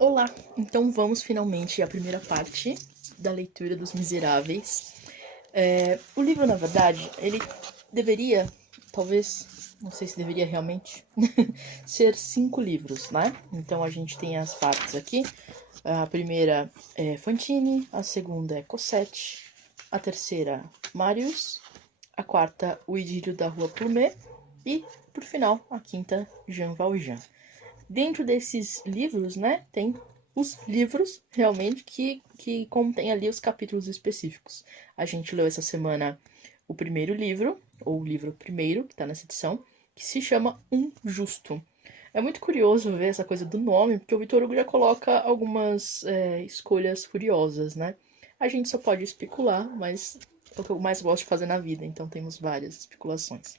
Olá! Então vamos finalmente à primeira parte da leitura dos Miseráveis. O livro, na verdade, ele deveria, talvez, não sei se deveria realmente, ser 5 livros, né? Então a gente tem as partes aqui. A primeira é Fantine, a segunda é Cosette, a terceira, Marius, a quarta, O Idílio da Rua Plumet e, por final, a quinta, Jean Valjean. Dentro desses livros, né, tem os livros realmente que contém ali os capítulos específicos. A gente leu essa semana o primeiro livro, ou o livro primeiro, que está nessa edição, que se chama Um Justo. É muito curioso ver essa coisa do nome, porque o Victor Hugo já coloca algumas escolhas curiosas, né? A gente só pode especular, mas é o que eu mais gosto de fazer na vida, então temos várias especulações.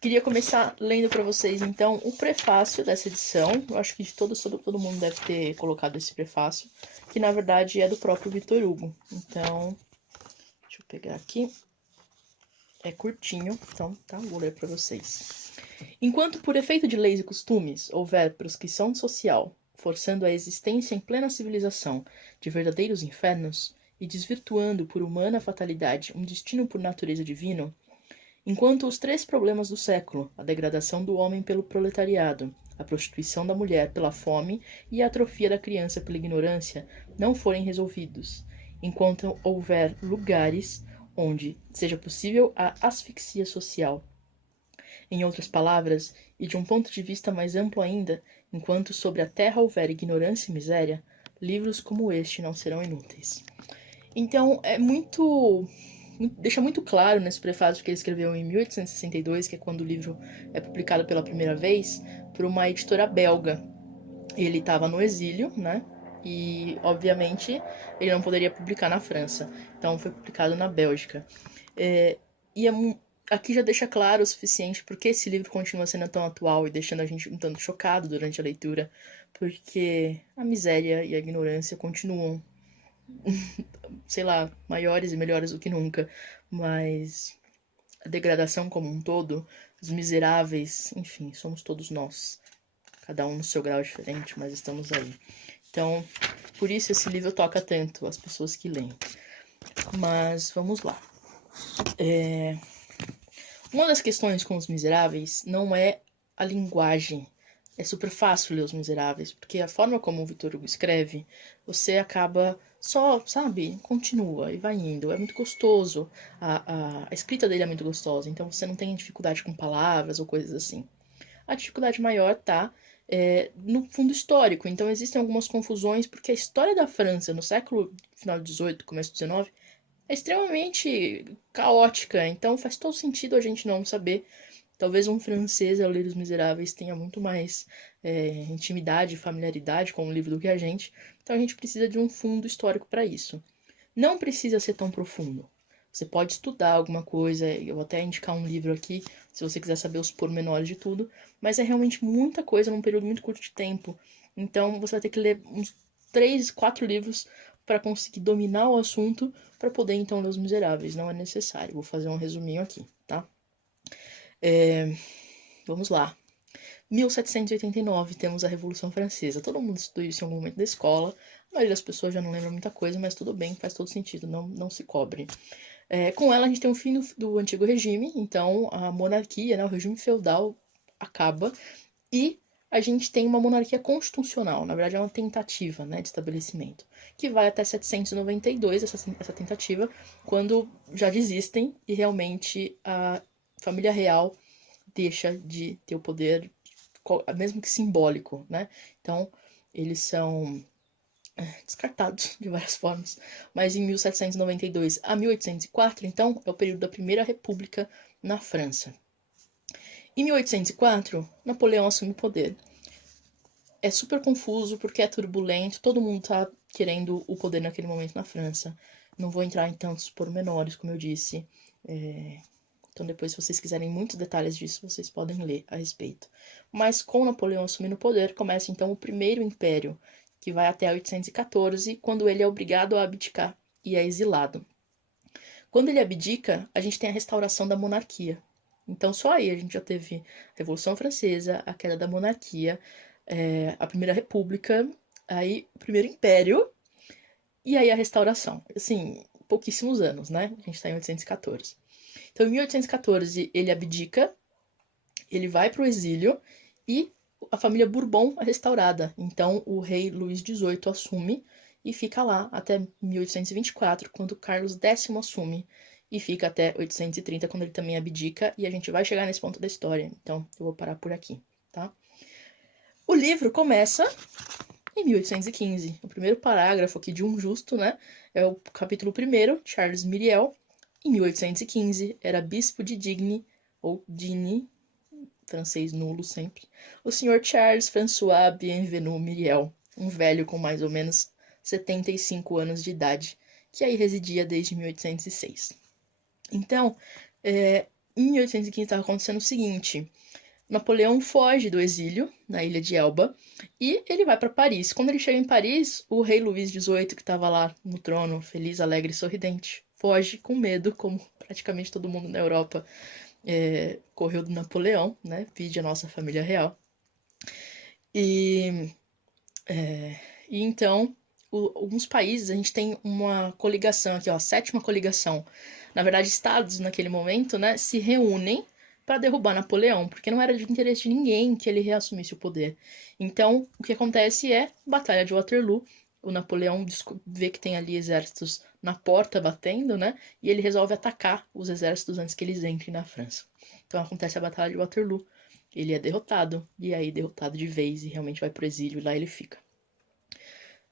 Queria começar lendo para vocês, então, o prefácio dessa edição. Eu acho que de todo mundo deve ter colocado esse prefácio, que na verdade é do próprio Victor Hugo. Então, deixa eu pegar aqui. É curtinho, então tá, vou ler para vocês. Enquanto por efeito de leis e costumes houver proscrição social, forçando a existência em plena civilização de verdadeiros infernos e desvirtuando por humana fatalidade um destino por natureza divino, enquanto os 3 problemas do século, a degradação do homem pelo proletariado, a prostituição da mulher pela fome e a atrofia da criança pela ignorância, não forem resolvidos, enquanto houver lugares onde seja possível a asfixia social. Em outras palavras, e de um ponto de vista mais amplo ainda, enquanto sobre a terra houver ignorância e miséria, livros como este não serão inúteis. Então, deixa muito claro nesse prefácio que ele escreveu em 1862, que é quando o livro é publicado pela primeira vez, por uma editora belga. Ele estava no exílio, né? E, obviamente, ele não poderia publicar na França. Então, foi publicado na Bélgica. E aqui já deixa claro o suficiente porque esse livro continua sendo tão atual e deixando a gente um tanto chocado durante a leitura, porque a miséria e a ignorância continuam sei lá, maiores e melhores do que nunca, mas a degradação como um todo, os miseráveis, enfim, somos todos nós. Cada um no seu grau diferente, mas estamos aí. Então, por isso esse livro toca tanto as pessoas que leem. Mas vamos lá. Uma das questões com Os Miseráveis não é a linguagem. É super fácil ler Os Miseráveis, porque a forma como o Victor Hugo escreve, você acaba só, sabe, continua e vai indo. É muito gostoso. A escrita dele é muito gostosa, então você não tem dificuldade com palavras ou coisas assim. A dificuldade maior tá no fundo histórico. Então existem algumas confusões, porque a história da França no século final do 18, começo do 19, é extremamente caótica, então faz todo sentido a gente não saber. Talvez um francês, ao ler Os Miseráveis, tenha muito mais intimidade e familiaridade com o livro do que a gente, então a gente precisa de um fundo histórico para isso. Não precisa ser tão profundo. Você pode estudar alguma coisa, eu vou até indicar um livro aqui, se você quiser saber os pormenores de tudo, mas é realmente muita coisa num período muito curto de tempo. Então você vai ter que ler uns 3, 4 livros para conseguir dominar o assunto, para poder então ler Os Miseráveis. Não é necessário. Vou fazer um resuminho aqui, tá? Vamos lá. 1789, temos a Revolução Francesa. Todo mundo estudou isso em algum momento da escola. A maioria das pessoas já não lembra muita coisa, mas tudo bem, faz todo sentido, não se cobre. Com ela, a gente tem o fim do antigo regime, então a monarquia, né, o regime feudal acaba, e a gente tem uma monarquia constitucional, na verdade é uma tentativa, né, de estabelecimento, que vai até 792, essa tentativa, quando já desistem e realmente a família real deixa de ter o poder, mesmo que simbólico, né? Então, eles são descartados de várias formas. Mas em 1792 a 1804, então, é o período da Primeira República na França. Em 1804, Napoleão assume o poder. É super confuso porque é turbulento, todo mundo tá querendo o poder naquele momento na França. Não vou entrar em tantos pormenores, como eu disse. Então, depois, se vocês quiserem muitos detalhes disso, vocês podem ler a respeito. Mas com Napoleão assumindo o poder, começa então o Primeiro Império, que vai até 1814, quando ele é obrigado a abdicar e é exilado. Quando ele abdica, a gente tem a restauração da monarquia. Então, só aí a gente já teve a Revolução Francesa, a queda da monarquia, a Primeira República, aí o Primeiro Império e aí a Restauração. Assim, pouquíssimos anos, né? A gente tá em 814. Então, em 1814, ele abdica, ele vai para o exílio e a família Bourbon é restaurada. Então, o rei Luís XVIII assume e fica lá até 1824, quando Carlos X assume. E fica até 830, quando ele também abdica. E a gente vai chegar nesse ponto da história. Então, eu vou parar por aqui, tá? O livro começa em 1815. O primeiro parágrafo aqui de Um Justo, né? É o capítulo 1, Charles Myriel. Em 1815, era bispo de Digne, ou Digne, francês nulo sempre, o Sr. Charles François Bienvenu Myriel, um velho com mais ou menos 75 anos de idade, que aí residia desde 1806. Então, em 1815 estava acontecendo o seguinte: Napoleão foge do exílio na ilha de Elba e ele vai para Paris. Quando ele chega em Paris, o rei Luís XVIII, que estava lá no trono, feliz, alegre e sorridente, foge com medo, como praticamente todo mundo na Europa correu do Napoleão, né? Vide a nossa família real. E então, alguns países, a gente tem uma coligação aqui, ó, a sétima coligação. Na verdade, estados naquele momento, né, se reúnem para derrubar Napoleão, porque não era de interesse de ninguém que ele reassumisse o poder. Então, o que acontece é Batalha de Waterloo. O Napoleão vê que tem ali exércitos na porta batendo, né? E ele resolve atacar os exércitos antes que eles entrem na França. Então acontece a Batalha de Waterloo. Ele é derrotado, e aí derrotado de vez e realmente vai pro exílio e lá ele fica.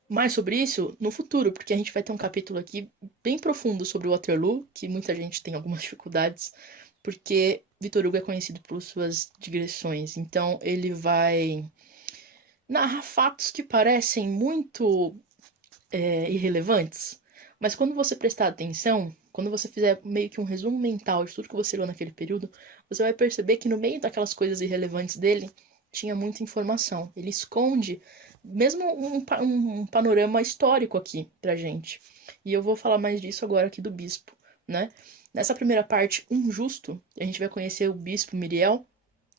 Mais sobre isso no futuro, porque a gente vai ter um capítulo aqui bem profundo sobre o Waterloo, que muita gente tem algumas dificuldades, porque Victor Hugo é conhecido por suas digressões. Então ele vai narrar fatos que parecem muito irrelevantes, mas quando você prestar atenção, quando você fizer meio que um resumo mental de tudo que você leu naquele período, você vai perceber que no meio daquelas coisas irrelevantes dele tinha muita informação. Ele esconde mesmo um panorama histórico aqui pra gente. E eu vou falar mais disso agora aqui do bispo, né? Nessa primeira parte, Um Justo, a gente vai conhecer o bispo Myriel,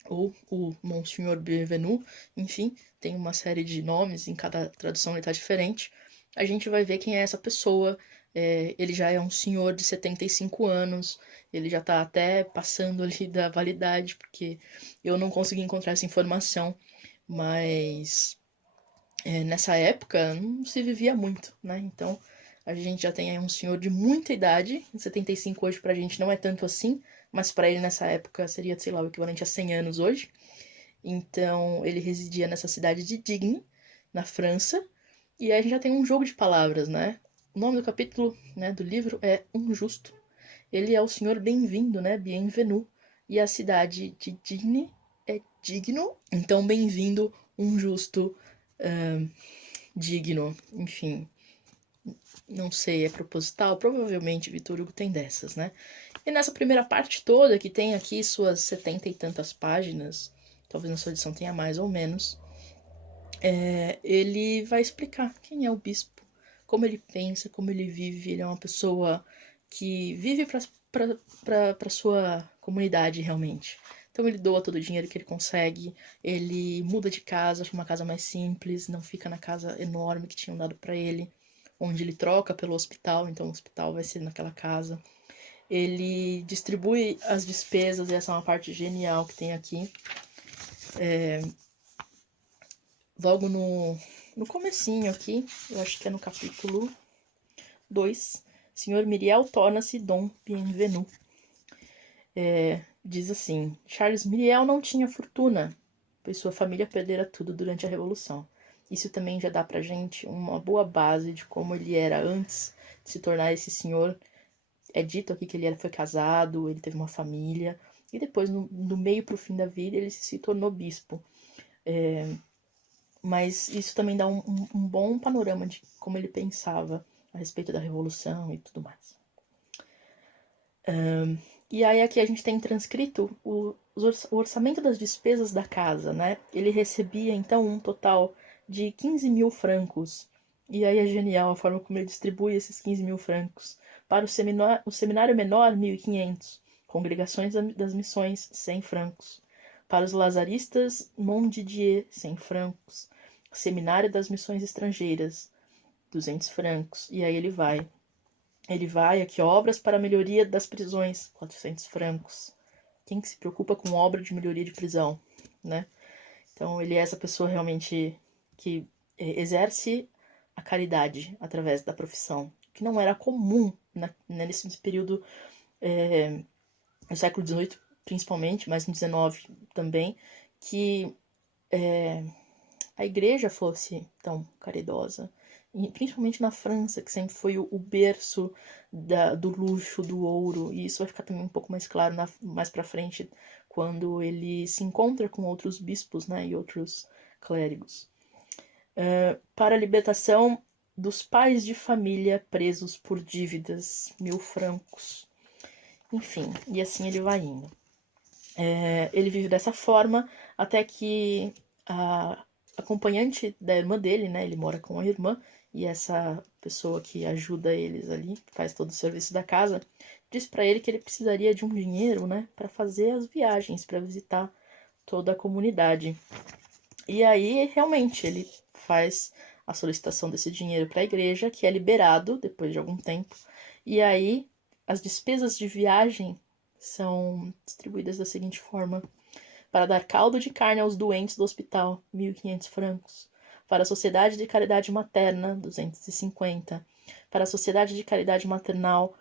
ou o Monsignor Bienvenu, enfim, tem uma série de nomes, em cada tradução ele tá diferente. A gente vai ver quem é essa pessoa. Ele já é um senhor de 75 anos, ele já tá até passando ali da validade, porque eu não consegui encontrar essa informação, mas nessa época não se vivia muito, né? Então a gente já tem aí um senhor de muita idade, 75 hoje pra gente não é tanto assim, mas para ele nessa época seria, sei lá, o equivalente a 100 anos hoje. Então ele residia nessa cidade de Digne, na França, e aí a gente já tem um jogo de palavras, né? O nome do capítulo, né, do livro é Um Justo. Ele é o senhor bem-vindo, né? Bienvenu. E a cidade de Digne é digno. Então, bem-vindo, um justo, digno. Enfim, não sei, é proposital? Provavelmente Vitor Hugo tem dessas, né? E nessa primeira parte toda, que tem aqui suas 70 e tantas páginas, talvez na sua edição tenha mais ou menos, ele vai explicar quem é o bispo, como ele pensa, como ele vive. Ele é uma pessoa que vive para sua comunidade realmente. Então ele doa todo o dinheiro que ele consegue, ele muda de casa para uma casa mais simples, não fica na casa enorme que tinham dado para ele, onde ele troca pelo hospital, então o hospital vai ser naquela casa. Ele distribui as despesas, e essa é uma parte genial que tem aqui. Logo no comecinho aqui, eu acho que é no capítulo 2, Senhor Myriel torna-se Dom Bienvenu. Diz assim: Charles Myriel não tinha fortuna, pois sua família perdera tudo durante a Revolução. Isso também já dá pra gente uma boa base de como ele era antes de se tornar esse senhor. É dito aqui que ele foi casado, ele teve uma família, e depois, no meio pro fim da vida, ele se tornou bispo. Mas isso também dá um bom panorama de como ele pensava a respeito da Revolução e tudo mais. E aí aqui a gente tem transcrito o orçamento das despesas da casa, né? Ele recebia, então, um total de 15 mil francos. E aí é genial a forma como ele distribui esses 15 mil francos. Para o seminário menor, 1.500. Congregações das missões, 100 francos. Para os lazaristas, Montdidier, 100 francos. Seminário das Missões Estrangeiras, 200 francos. E aí ele vai. Ele vai aqui, obras para a melhoria das prisões, 400 francos. Quem que se preocupa com obra de melhoria de prisão, né? Então ele é essa pessoa realmente que exerce a caridade através da profissão, que não era comum nesse período no século XVIII, principalmente, mas no XIX também, que a igreja fosse tão caridosa. E principalmente na França, que sempre foi o berço do luxo, do ouro. E isso vai ficar também um pouco mais claro mais pra frente, quando ele se encontra com outros bispos, né, e outros clérigos. Para a libertação dos pais de família presos por dívidas, 1000 francos. Enfim, e assim ele vai indo. Ele vive dessa forma até que a acompanhante da irmã dele, né, ele mora com a irmã, e essa pessoa que ajuda eles ali, faz todo o serviço da casa, diz para ele que ele precisaria de um dinheiro, né, para fazer as viagens, para visitar toda a comunidade. E aí, realmente, ele faz a solicitação desse dinheiro para a igreja, que é liberado depois de algum tempo. E aí, as despesas de viagem são distribuídas da seguinte forma: para dar caldo de carne aos doentes do hospital, 1.500 francos. Para a Sociedade de Caridade Materna, 250. Para a Sociedade de Caridade Maternal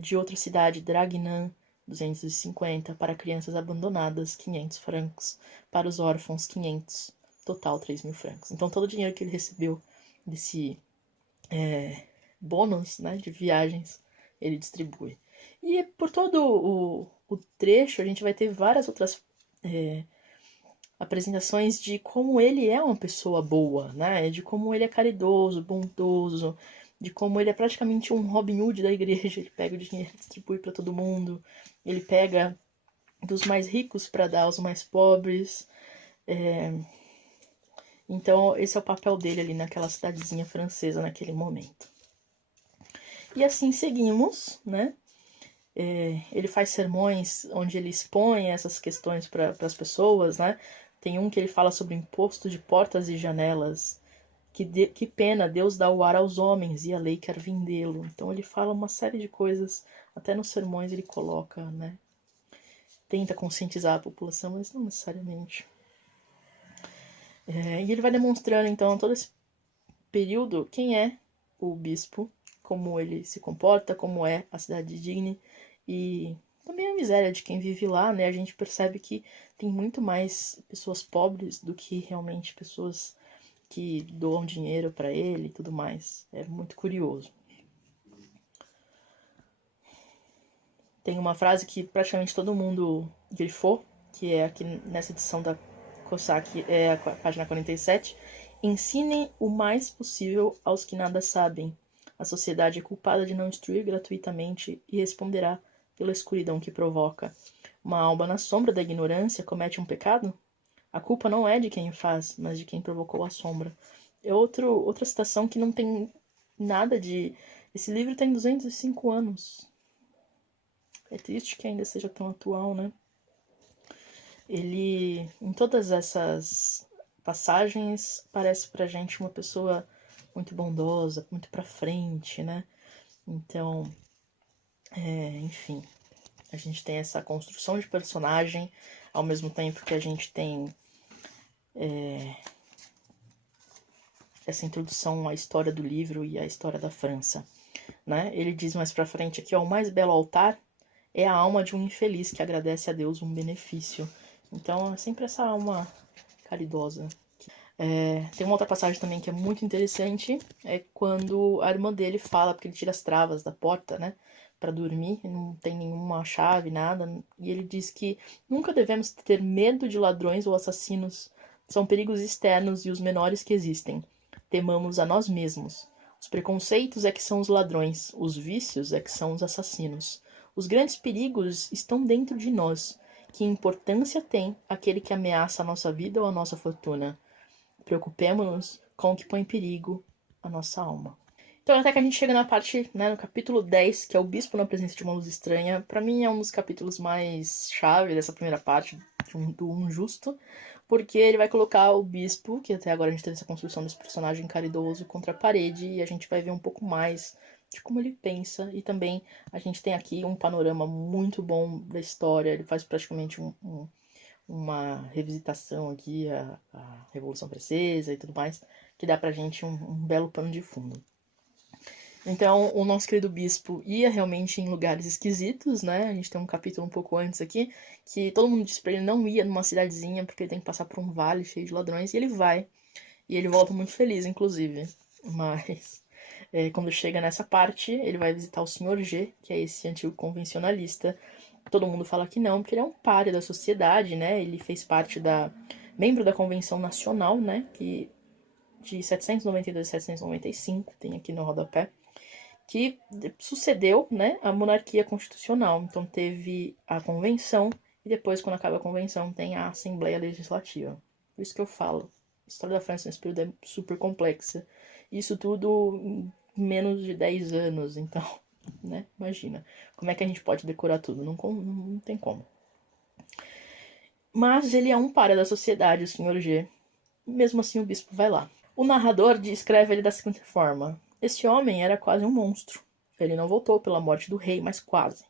de outra cidade, Draguignan, 250. Para crianças abandonadas, 500 francos. Para os órfãos, 500. Total, 3.000 francos. Então, todo o dinheiro que ele recebeu desse bônus, né, de viagens, ele distribui. E por todo o trecho, a gente vai ter várias outras apresentações de como ele é uma pessoa boa, né? De como ele é caridoso, bondoso, de como ele é praticamente um Robin Hood da igreja. Ele pega o dinheiro e distribui para todo mundo. Ele pega dos mais ricos para dar aos mais pobres. Então, esse é o papel dele ali naquela cidadezinha francesa naquele momento. E assim seguimos, né? Ele faz sermões onde ele expõe essas questões para as pessoas, né? Tem um que ele fala sobre imposto de portas e janelas. Que pena, Deus dá o ar aos homens e a lei quer vendê-lo. Então ele fala uma série de coisas, até nos sermões ele coloca, né? Tenta conscientizar a população, mas não necessariamente. E ele vai demonstrando, então, todo esse período, quem é o bispo, como ele se comporta, como é a cidade de Digne, e também a miséria de quem vive lá, né? A gente percebe que tem muito mais pessoas pobres do que realmente pessoas que doam dinheiro para ele e tudo mais. É muito curioso. Tem uma frase que praticamente todo mundo grifou, que é aqui nessa edição da Cossack, é a página 47. Ensinem o mais possível aos que nada sabem. A sociedade é culpada de não instruir gratuitamente e responderá pela escuridão que provoca. Uma alma na sombra da ignorância comete um pecado? A culpa não é de quem faz, mas de quem provocou a sombra. É outra citação que não tem nada de... Esse livro tem 205 anos. É triste que ainda seja tão atual, né? Ele, em todas essas passagens, parece pra gente uma pessoa muito bondosa, muito pra frente, né? Então, enfim, a gente tem essa construção de personagem, ao mesmo tempo que a gente tem essa introdução à história do livro e à história da França, né? Ele diz mais pra frente aqui, ó, o mais belo altar é a alma de um infeliz que agradece a Deus um benefício. Então, é sempre essa alma caridosa. Tem uma outra passagem também que é muito interessante, é quando a irmã dele fala, porque ele tira as travas da porta, né, para dormir, não tem nenhuma chave, nada, e ele diz que nunca devemos ter medo de ladrões ou assassinos, são perigos externos e os menores que existem. Temamos a nós mesmos. Os preconceitos é que são os ladrões, os vícios é que são os assassinos. Os grandes perigos estão dentro de nós. Que importância tem aquele que ameaça a nossa vida ou a nossa fortuna? Preocupemo-nos com o que põe em perigo a nossa alma. Então até que a gente chega na parte, né, no capítulo 10, que é o bispo na presença de uma luz estranha. Pra mim é um dos capítulos mais chave dessa primeira parte, do Um Justo, porque ele vai colocar o bispo, que até agora a gente teve essa construção desse personagem caridoso, contra a parede, e a gente vai ver um pouco mais de como ele pensa, e também a gente tem aqui um panorama muito bom da história. Ele faz praticamente uma revisitação aqui à Revolução Francesa e tudo mais, que dá pra gente um belo pano de fundo. Então, o nosso querido bispo ia realmente em lugares esquisitos, né? A gente tem um capítulo um pouco antes aqui, que todo mundo diz pra ele não ir numa cidadezinha, porque ele tem que passar por um vale cheio de ladrões, e ele vai. E ele volta muito feliz, inclusive. Mas, quando chega nessa parte, ele vai visitar o Sr. G, que é esse antigo convencionalista. Todo mundo fala que não, porque ele é um páreo da sociedade, né? Ele fez parte membro da Convenção Nacional, né? De 792 a 795, tem aqui no rodapé, que sucedeu, né, a monarquia constitucional. Então teve a convenção e depois, quando acaba a convenção, tem a Assembleia Legislativa. Por isso que eu falo, a história da França nesse período é super complexa. Isso tudo em menos de 10 anos, então, né, imagina. Como é que a gente pode decorar tudo? Não tem como. Mas ele é um páreo da sociedade, o Sr. G. Mesmo assim, o bispo vai lá. O narrador descreve ele da seguinte forma: esse homem era quase um monstro. Ele não voltou pela morte do rei, mas quase.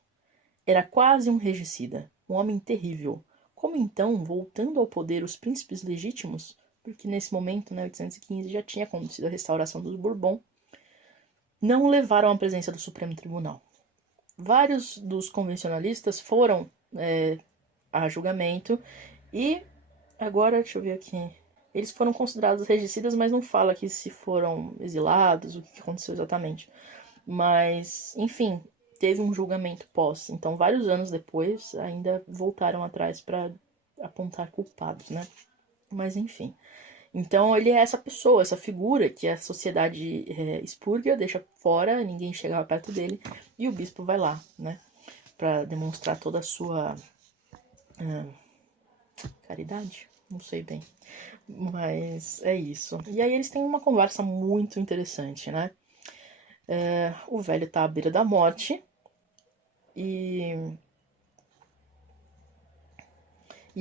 Era quase um regicida, um homem terrível. Como então, voltando ao poder os príncipes legítimos, porque nesse momento, né, 815, já tinha acontecido a restauração dos Bourbon, não o levaram à presença do Supremo Tribunal. Vários dos convencionalistas foram a julgamento e agora, deixa eu ver aqui. Eles foram considerados regicidas, mas não fala aqui se foram exilados, o que aconteceu exatamente. Mas, enfim, teve um julgamento pós. Então, vários anos depois, ainda voltaram atrás para apontar culpados, né? Mas, enfim. Então, ele é essa pessoa, essa figura que a sociedade expurga, deixa fora, ninguém chegava perto dele. E o bispo vai lá, né? Para demonstrar toda a sua caridade? Não sei bem. Mas é isso. E aí eles têm uma conversa muito interessante, né? O velho tá à beira da morte e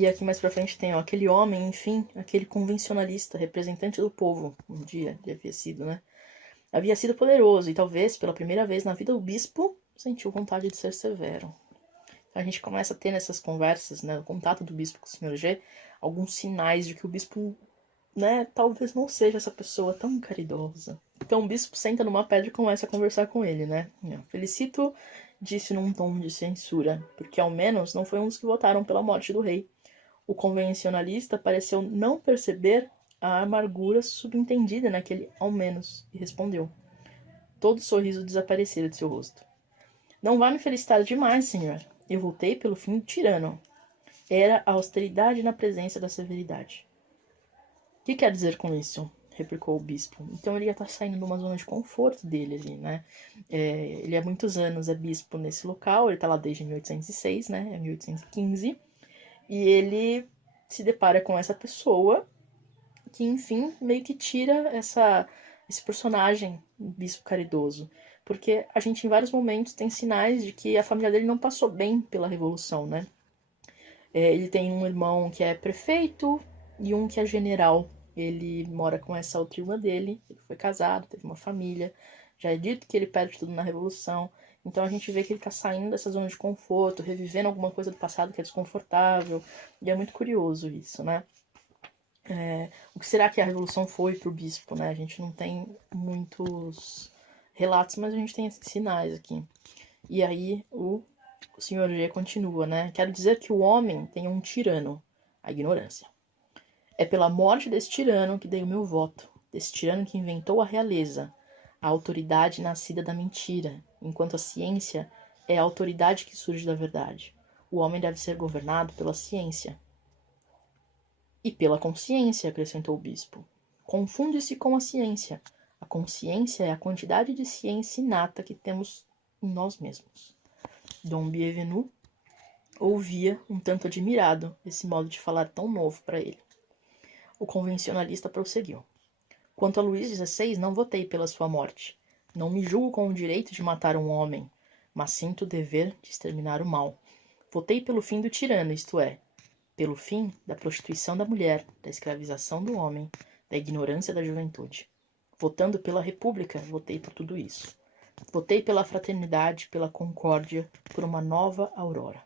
aqui mais pra frente tem, ó, aquele homem, enfim, aquele convencionalista, representante do povo, um dia ele havia sido, né? Havia sido poderoso e talvez pela primeira vez na vida o bispo sentiu vontade de ser severo. A gente começa a ter nessas conversas, né, o contato do bispo com o Sr. G, alguns sinais de que o bispo, né, talvez não seja essa pessoa tão caridosa. Então o bispo senta numa pedra e começa a conversar com ele, né? Felicito disse num tom de censura, porque ao menos não foi um dos que votaram pela morte do rei. O convencionalista pareceu não perceber a amargura subentendida naquele ao menos e respondeu. Todo sorriso desaparecera de seu rosto. Não vá me felicitar demais, senhor. Eu voltei pelo fim do tirano. Era a austeridade na presença da severidade. O que quer dizer com isso? Replicou o bispo. Então ele já está saindo de uma zona de conforto dele ali, né? Ele há muitos anos é bispo nesse local, ele está lá desde 1806, né? É 1815. E ele se depara com essa pessoa que, enfim, meio que tira esse personagem, bispo caridoso. Porque a gente, em vários momentos, tem sinais de que a família dele não passou bem pela Revolução, né? Ele tem um irmão que é prefeito e um que é general. Ele mora com essa outra irmã dele, ele foi casado, teve uma família. Já é dito que ele perde tudo na Revolução. Então a gente vê que ele tá saindo dessa zona de conforto, revivendo alguma coisa do passado que é desconfortável. E é muito curioso isso, né? O que será que a Revolução foi pro bispo, né? A gente não tem muitos relatos, mas a gente tem esses sinais aqui. E aí o Sr. G continua, né? Quero dizer que o homem tem um tirano, a ignorância. É pela morte desse tirano que dei o meu voto, desse tirano que inventou a realeza, a autoridade nascida da mentira, enquanto a ciência é a autoridade que surge da verdade. O homem deve ser governado pela ciência. E pela consciência, acrescentou o bispo. Confunde-se com a ciência. A consciência é a quantidade de ciência inata que temos em nós mesmos. Dom Bienvenu ouvia, um tanto admirado, esse modo de falar tão novo para ele. O convencionalista prosseguiu. Quanto a Luís XVI, não votei pela sua morte. Não me julgo com o direito de matar um homem, mas sinto o dever de exterminar o mal. Votei pelo fim do tirano, isto é, pelo fim da prostituição da mulher, da escravização do homem, da ignorância da juventude. Votando pela república, votei por tudo isso. Votei pela fraternidade, pela concórdia, por uma nova aurora.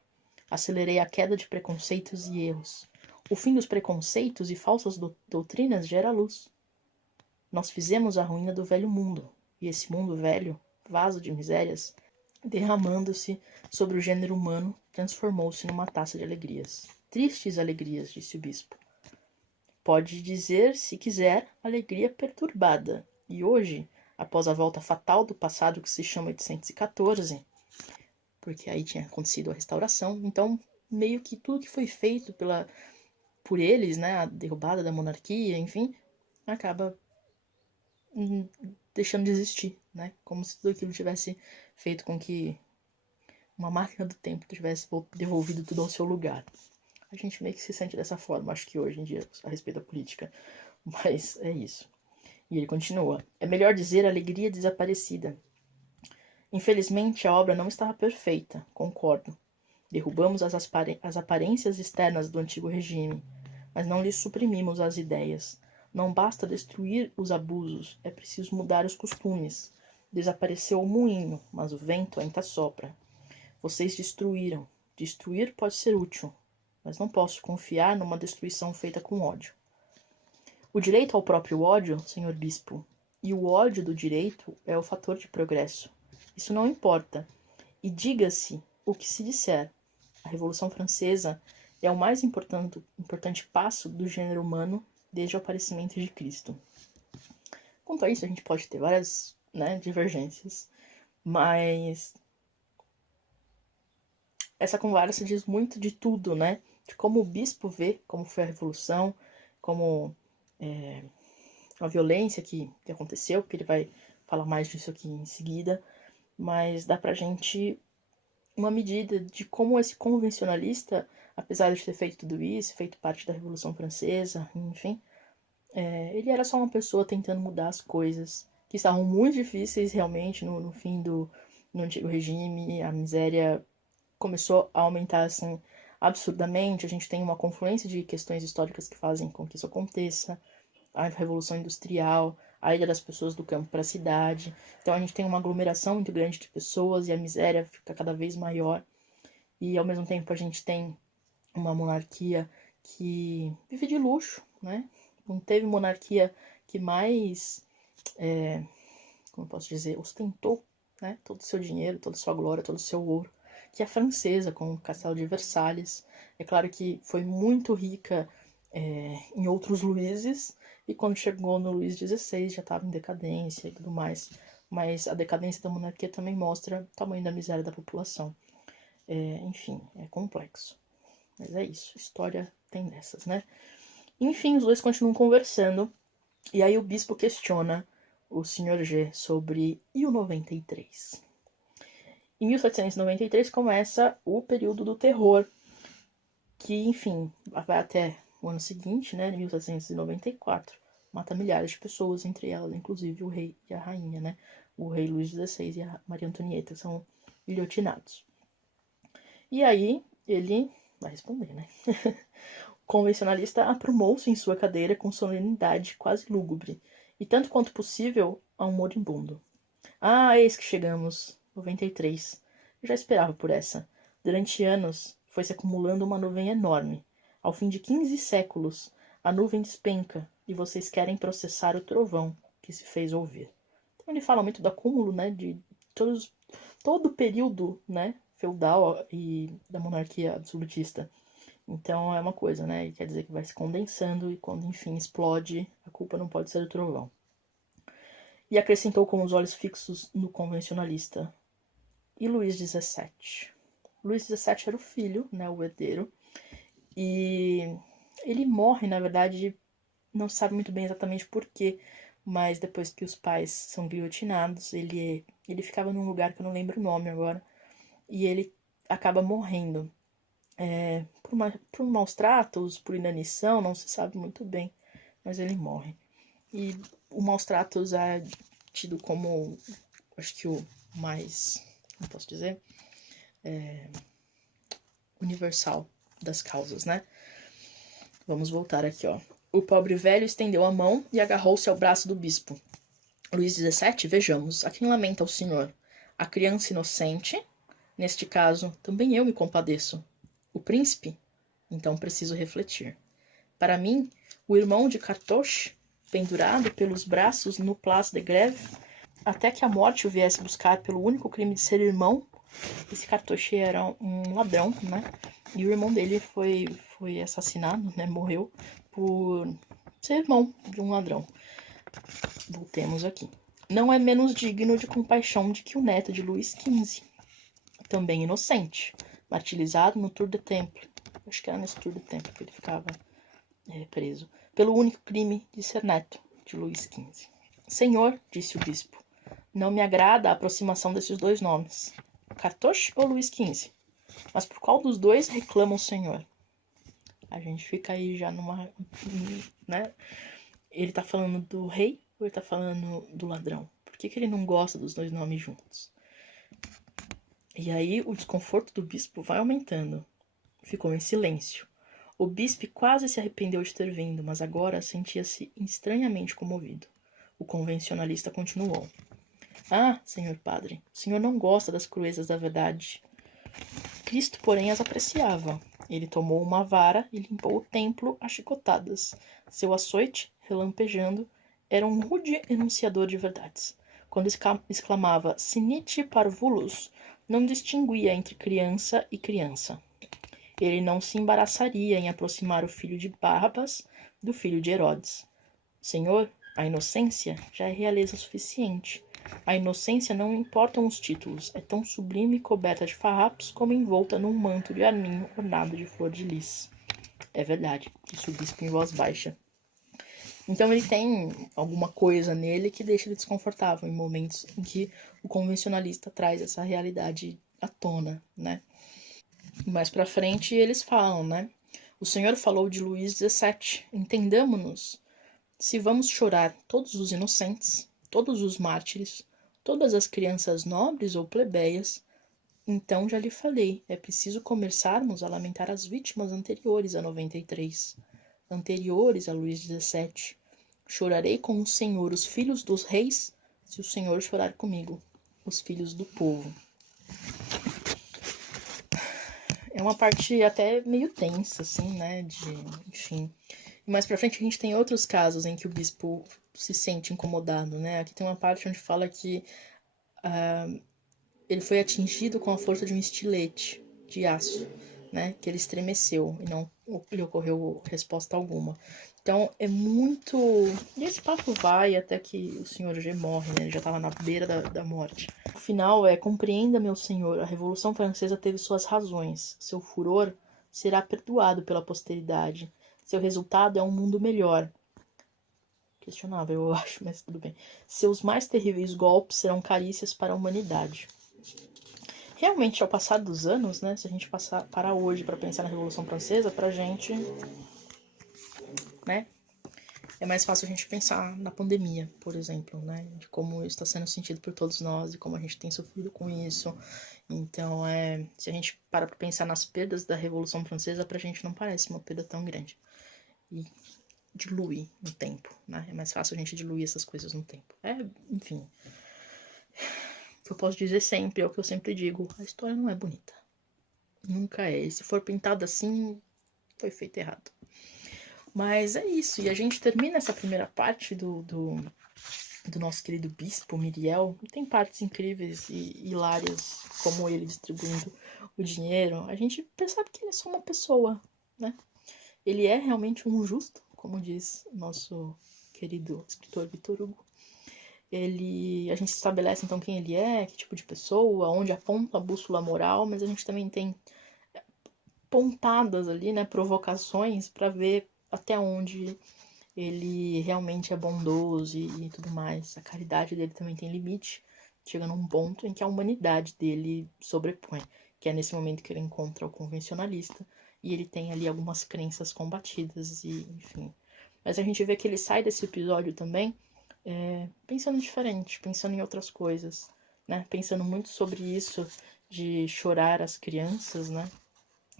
Acelerei a queda de preconceitos e erros. O fim dos preconceitos e falsas doutrinas gera luz. Nós fizemos a ruína do velho mundo, e esse mundo velho, vaso de misérias, derramando-se sobre o gênero humano, transformou-se numa taça de alegrias. Tristes alegrias, disse o bispo. Pode dizer, se quiser, alegria perturbada. E hoje, após a volta fatal do passado que se chama 814, porque aí tinha acontecido a restauração, então meio que tudo que foi feito por eles, né, a derrubada da monarquia, enfim, acaba deixando de existir, né, como se tudo aquilo tivesse feito com que uma máquina do tempo tivesse devolvido tudo ao seu lugar. A gente meio que se sente dessa forma, acho que hoje em dia, a respeito da política, mas é isso. E ele continua. É melhor dizer alegria desaparecida. Infelizmente, a obra não estava perfeita, concordo. Derrubamos as aparências externas do antigo regime, mas não lhes suprimimos as ideias. Não basta destruir os abusos, é preciso mudar os costumes. Desapareceu o moinho, mas o vento ainda sopra. Vocês destruíram. Destruir pode ser útil, mas não posso confiar numa destruição feita com ódio. O direito ao próprio ódio, senhor bispo, e o ódio do direito é o fator de progresso. Isso não importa. E diga-se o que se disser. A Revolução Francesa é o mais importante passo do gênero humano desde o aparecimento de Cristo. Quanto a isso, a gente pode ter várias, divergências, mas essa conversa diz muito de tudo, né? De como o bispo vê como foi a Revolução, como a violência que aconteceu, que ele vai falar mais disso aqui em seguida, mas dá pra gente uma medida de como esse convencionalista, apesar de ter feito tudo isso, feito parte da Revolução Francesa, enfim, ele era só uma pessoa tentando mudar as coisas, que estavam muito difíceis realmente no fim do antigo regime. A miséria começou a aumentar assim absurdamente. A gente tem uma confluência de questões históricas que fazem com que isso aconteça. A Revolução Industrial, a ida das pessoas do campo para a cidade. Então a gente tem uma aglomeração muito grande de pessoas e a miséria fica cada vez maior. E ao mesmo tempo a gente tem uma monarquia que vive de luxo, né? Não teve monarquia que mais, como eu posso dizer, ostentou, né, todo o seu dinheiro, toda a sua glória, todo o seu ouro, que é a francesa, com o Castelo de Versalhes. É claro que foi muito rica em outros Luíses, e quando chegou no Luís XVI já estava em decadência e tudo mais. Mas a decadência da monarquia também mostra o tamanho da miséria da população. Enfim, é complexo. Mas é isso, história tem dessas, né? Enfim, os dois continuam conversando, e aí o bispo questiona o Sr. G sobre e o 93. Em 1793 começa o período do terror, que, enfim, vai até o ano seguinte, né, 1794, mata milhares de pessoas, entre elas, inclusive, o rei e a rainha, né? O rei Luís XVI e a Maria Antonieta são guilhotinados. E aí, ele vai responder, né? O convencionalista aprumou-se em sua cadeira com solenidade quase lúgubre, e tanto quanto possível, a um moribundo. Ah, eis que chegamos. 93. Eu já esperava por essa. Durante anos, foi se acumulando uma nuvem enorme. Ao fim de 15 séculos, a nuvem despenca e vocês querem processar o trovão que se fez ouvir. Então ele fala muito do acúmulo, né, de todo o período, né, feudal e da monarquia absolutista. Então é uma coisa, né, e quer dizer que vai se condensando e quando enfim explode, a culpa não pode ser do trovão. E acrescentou com os olhos fixos no convencionalista. E Luís XVII? Luís XVII era o filho, né, o herdeiro, e ele morre, na verdade, não se sabe muito bem exatamente porquê, mas depois que os pais são guilhotinados, ele ficava num lugar que eu não lembro o nome agora, e ele acaba morrendo. Por maus tratos, por inanição, não se sabe muito bem, mas ele morre. E o maus tratos é tido como acho que o mais, como posso dizer, universal das causas, né? Vamos voltar aqui, ó. O pobre velho estendeu a mão e agarrou-se ao braço do bispo. Luís XVII, vejamos, a quem lamenta o senhor? A criança inocente? Neste caso, também eu me compadeço. O príncipe? Então preciso refletir. Para mim, o irmão de Cartouche, pendurado pelos braços no Place de Grève, até que a morte o viesse buscar pelo único crime de ser irmão. Esse Cartouche era um ladrão, né? E o irmão dele foi assassinado, né? Morreu por ser irmão de um ladrão. Voltemos aqui. Não é menos digno de compaixão de que o neto de Luís XV, também inocente, martirizado no Tour de Temple. Acho que era nesse Tour de Temple que ele ficava preso, pelo único crime de ser neto de Luís XV. Senhor, disse o bispo, não me agrada a aproximação desses dois nomes. Cartouche ou Luís XV? Mas por qual dos dois reclama o senhor? A gente fica aí já numa... né? Ele tá falando do rei ou ele tá falando do ladrão? Por que ele não gosta dos dois nomes juntos? E aí o desconforto do bispo vai aumentando. Ficou em silêncio. O bispo quase se arrependeu de ter vindo, mas agora sentia-se estranhamente comovido. O convencionalista continuou. Ah, senhor padre, o senhor não gosta das cruezas da verdade. Cristo, porém, as apreciava. Ele tomou uma vara e limpou o templo a chicotadas. Seu açoite, relampejando, era um rude enunciador de verdades. Quando exclamava sinite parvulus, não distinguia entre criança e criança. Ele não se embaraçaria em aproximar o filho de Barbas do filho de Herodes. Senhor, a inocência já é realeza suficiente. A inocência não importam os títulos, é tão sublime e coberta de farrapos como envolta num manto de arminho ornado de flor de lis. É verdade, disse o bispo em voz baixa. Então ele tem alguma coisa nele que deixa ele desconfortável em momentos em que o convencionalista traz essa realidade à tona, né? Mais pra frente eles falam, né? O senhor falou de Luís XVII. Entendamo-nos. Se vamos chorar todos os inocentes, todos os mártires, todas as crianças nobres ou plebeias, então já lhe falei, é preciso começarmos a lamentar as vítimas anteriores a 93, anteriores a Luís XVII. Chorarei com o senhor os filhos dos reis, se o senhor chorar comigo, os filhos do povo. É uma parte até meio tensa, assim, né, enfim. Mais pra frente a gente tem outros casos em que o bispo se sente incomodado, né? Aqui tem uma parte onde fala que ele foi atingido com a força de um estilete de aço, né? Que ele estremeceu e não lhe ocorreu resposta alguma. Então é muito... E esse papo vai até que o senhor G morre, né? Ele já estava na beira da morte. O final é: compreenda, meu senhor, a Revolução Francesa teve suas razões. Seu furor será perdoado pela posteridade. Seu resultado é um mundo melhor. Questionável, eu acho, mas tudo bem. Seus mais terríveis golpes serão carícias para a humanidade. Realmente, ao passar dos anos, né, se a gente parar hoje para pensar na Revolução Francesa, pra gente, né, é mais fácil a gente pensar na pandemia, por exemplo, né, de como isso está sendo sentido por todos nós e como a gente tem sofrido com isso. Então, se a gente para pensar nas perdas da Revolução Francesa, pra gente não parece uma perda tão grande. E diluir no tempo, né? É mais fácil a gente diluir essas coisas no tempo. Enfim. O que eu posso dizer sempre é o que eu sempre digo: a história não é bonita. Nunca é. E se for pintada assim, foi feito errado. Mas é isso. E a gente termina essa primeira parte do nosso querido bispo Myriel. Tem partes incríveis e hilárias, como ele distribuindo o dinheiro. A gente percebe que ele é só uma pessoa, né? Ele é realmente um justo, como diz o nosso querido escritor Victor Hugo. A gente estabelece então quem ele é, que tipo de pessoa, onde aponta a bússola moral, mas a gente também tem pontadas ali, né, provocações para ver até onde ele realmente é bondoso e tudo mais. A caridade dele também tem limite, chega num ponto em que a humanidade dele sobrepõe, que é nesse momento que ele encontra o convencionalista e ele tem ali algumas crenças combatidas e enfim. Mas a gente vê que ele sai desse episódio também pensando diferente, pensando em outras coisas. né? Pensando muito sobre isso de chorar as crianças, né?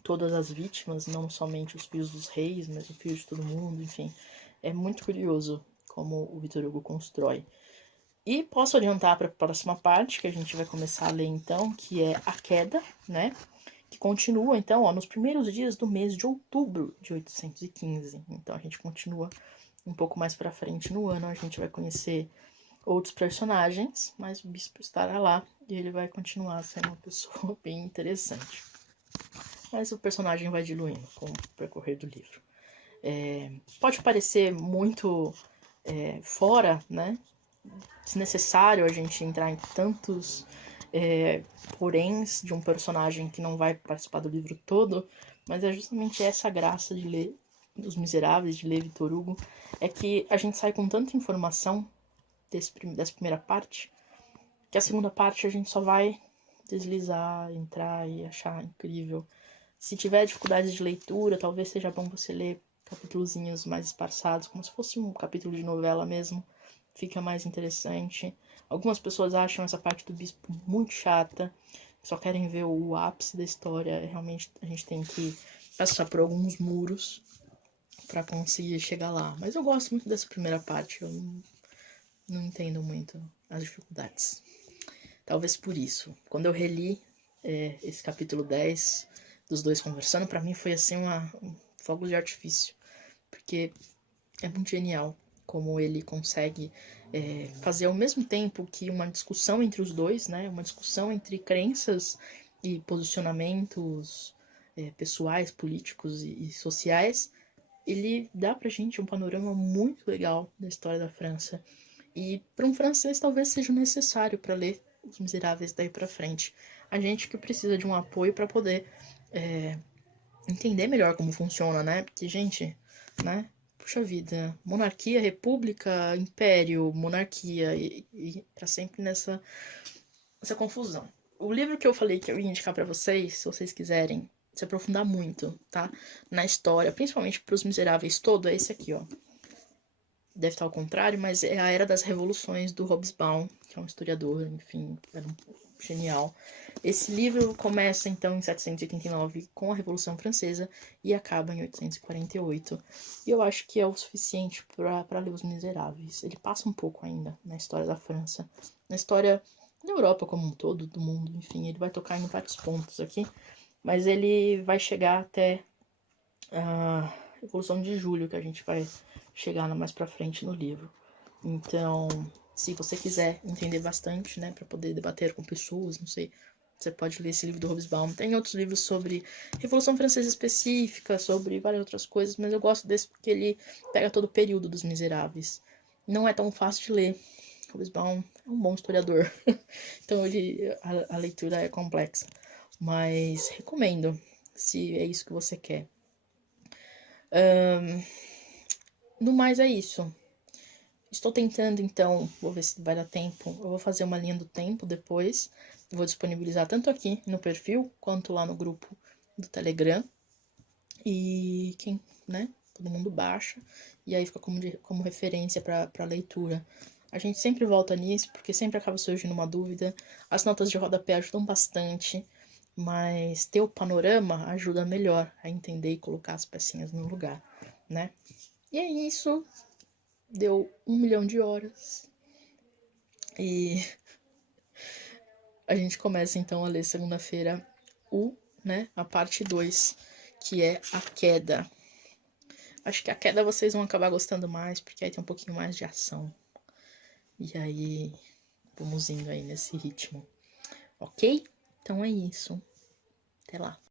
Todas as vítimas, não somente os filhos dos reis, mas o filho de todo mundo, enfim. É muito curioso como o Victor Hugo constrói. E posso adiantar para a próxima parte, que a gente vai começar a ler então, que é A Queda, né? Que continua então, ó, nos primeiros dias do mês de outubro de 815. Então a gente continua um pouco mais para frente no ano, a gente vai conhecer outros personagens, mas o bispo estará lá e ele vai continuar sendo uma pessoa bem interessante. Mas o personagem vai diluindo com o percorrer do livro. Pode parecer muito fora, né? Desnecessário a gente entrar em tantos poréns de um personagem que não vai participar do livro todo, mas é justamente essa graça de ler Os Miseráveis, de ler Victor Hugo, é que a gente sai com tanta informação dessa primeira parte, que a segunda parte a gente só vai deslizar, entrar e achar incrível. Se tiver dificuldades de leitura, talvez seja bom você ler capítulozinhos mais esparçados, como se fosse um capítulo de novela mesmo. Fica mais interessante. Algumas pessoas acham essa parte do bispo muito chata, só querem ver o ápice da história. Realmente a gente tem que passar por alguns muros para conseguir chegar lá. Mas eu gosto muito dessa primeira parte, eu não entendo muito as dificuldades. Talvez por isso. Quando eu reli esse capítulo 10 dos dois conversando, para mim foi assim um fogo de artifício. Porque é muito genial como ele consegue fazer ao mesmo tempo que uma discussão entre os dois, né? Uma discussão entre crenças e posicionamentos pessoais, políticos e sociais. Ele dá pra gente um panorama muito legal da história da França. E para um francês talvez seja necessário para ler Os Miseráveis daí para frente. A gente que precisa de um apoio para poder entender melhor como funciona, né? Porque, gente, né? Puxa vida, monarquia, república, império, monarquia e para sempre nessa confusão. O livro que eu falei que eu ia indicar para vocês, se vocês quiserem se aprofundar muito, tá? Na história, principalmente para Os Miseráveis todo, é esse aqui, ó. Deve estar ao contrário, mas é A Era das Revoluções, do Hobsbawm, que é um historiador, enfim, era genial. Esse livro começa, então, em 789, com a Revolução Francesa, e acaba em 848. E eu acho que é o suficiente para ler Os Miseráveis. Ele passa um pouco ainda na história da França, na história da Europa como um todo, do mundo, enfim, ele vai tocar em vários pontos aqui, mas ele vai chegar até a Revolução de Julho, que a gente vai chegar mais pra frente no livro. Então, se você quiser entender bastante, né, para poder debater com pessoas, não sei, você pode ler esse livro do Hobsbawm. Tem outros livros sobre Revolução Francesa específica, sobre várias outras coisas, mas eu gosto desse porque ele pega todo o período dos Miseráveis. Não é tão fácil de ler. Hobsbawm é um bom historiador, então a leitura é complexa, mas recomendo, se é isso que você quer. No mais é isso. Estou tentando, então, vou ver se vai dar tempo. Eu vou fazer uma linha do tempo depois. Vou disponibilizar tanto aqui no perfil, quanto lá no grupo do Telegram. E quem, né? Todo mundo baixa. E aí fica como referência para leitura. A gente sempre volta nisso, porque sempre acaba surgindo uma dúvida. As notas de rodapé ajudam bastante, mas ter o panorama ajuda melhor a entender e colocar as pecinhas no lugar, né? E é isso. Deu 1 milhão de horas. E a gente começa então a ler segunda-feira a parte 2, que é A Queda. Acho que A Queda vocês vão acabar gostando mais, porque aí tem um pouquinho mais de ação. E aí, vamos indo aí nesse ritmo. Ok? Então é isso. Até lá.